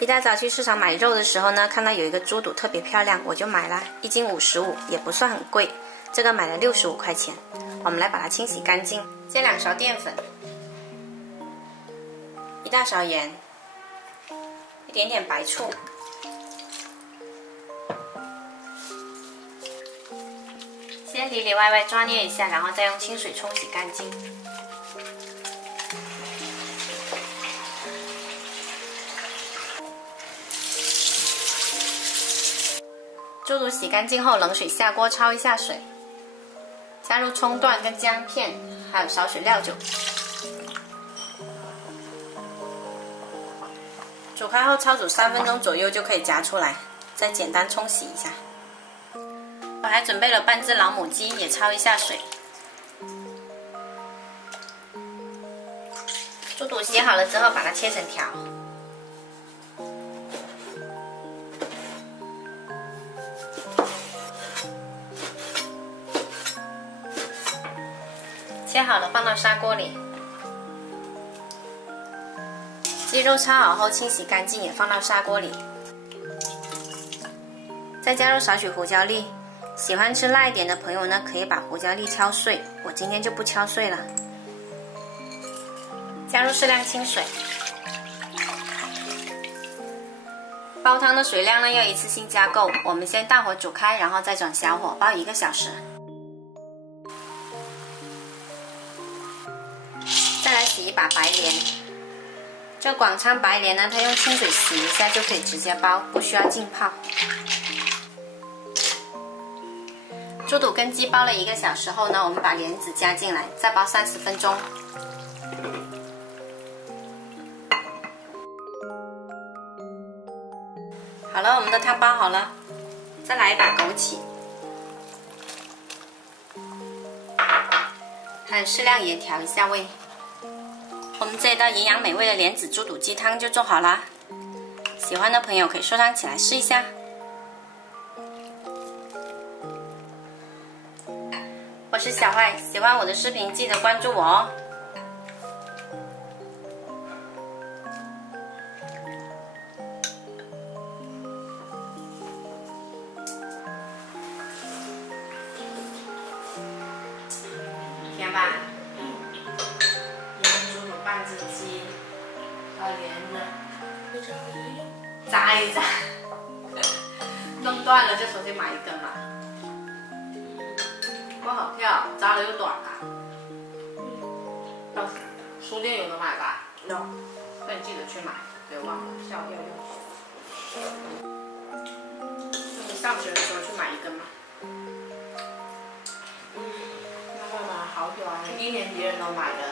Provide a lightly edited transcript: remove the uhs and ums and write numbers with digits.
一大早去市场买肉的时候呢，看到有一个猪肚特别漂亮，我就买了，1斤55，也不算很贵。这个买了65块钱。我们来把它清洗干净，煎2勺淀粉，1大勺盐，一点点白醋，先里里外外抓捏一下，然后再用清水冲洗干净。猪肚洗干净后，冷水下锅焯一下水，加入葱段跟姜片，还有少许料酒。煮开后焯煮3分钟左右就可以夹出来，再简单冲洗一下。我还准备了半只老母鸡，也焯一下水。猪肚洗好了之后，把它切成条。切好了放到砂锅里，鸡肉焯好后清洗干净，也放到砂锅里，再加入少许胡椒粒。喜欢吃辣一点的朋友呢，可以把胡椒粒敲碎，我今天就不敲碎了。加入适量清水，煲汤的水量呢要一次性加够。我们先大火煮开，然后再转小火煲1个小时。再来洗一把白莲，这广昌白莲呢，它用清水洗一下就可以直接煲，不需要浸泡。猪肚跟鸡煲了1个小时后呢，我们把莲子加进来，再煲30分钟。好了，我们的汤煲好了，再来一把枸杞，还有适量盐调一下味。我们这一道营养美味的莲子猪肚鸡汤就做好了，喜欢的朋友可以收藏起来试一下。我是小坏，喜欢我的视频记得关注我哦。甜吧？猪肚半只鸡，要连着，炸一炸，弄断了就重新买1根嘛。不好跳，扎了又短啊。书店有的买吧？有，那你记得去买，别忘了，下午要用。你上学的时候去买1根嘛。那会买好久啊，1年级人都买的。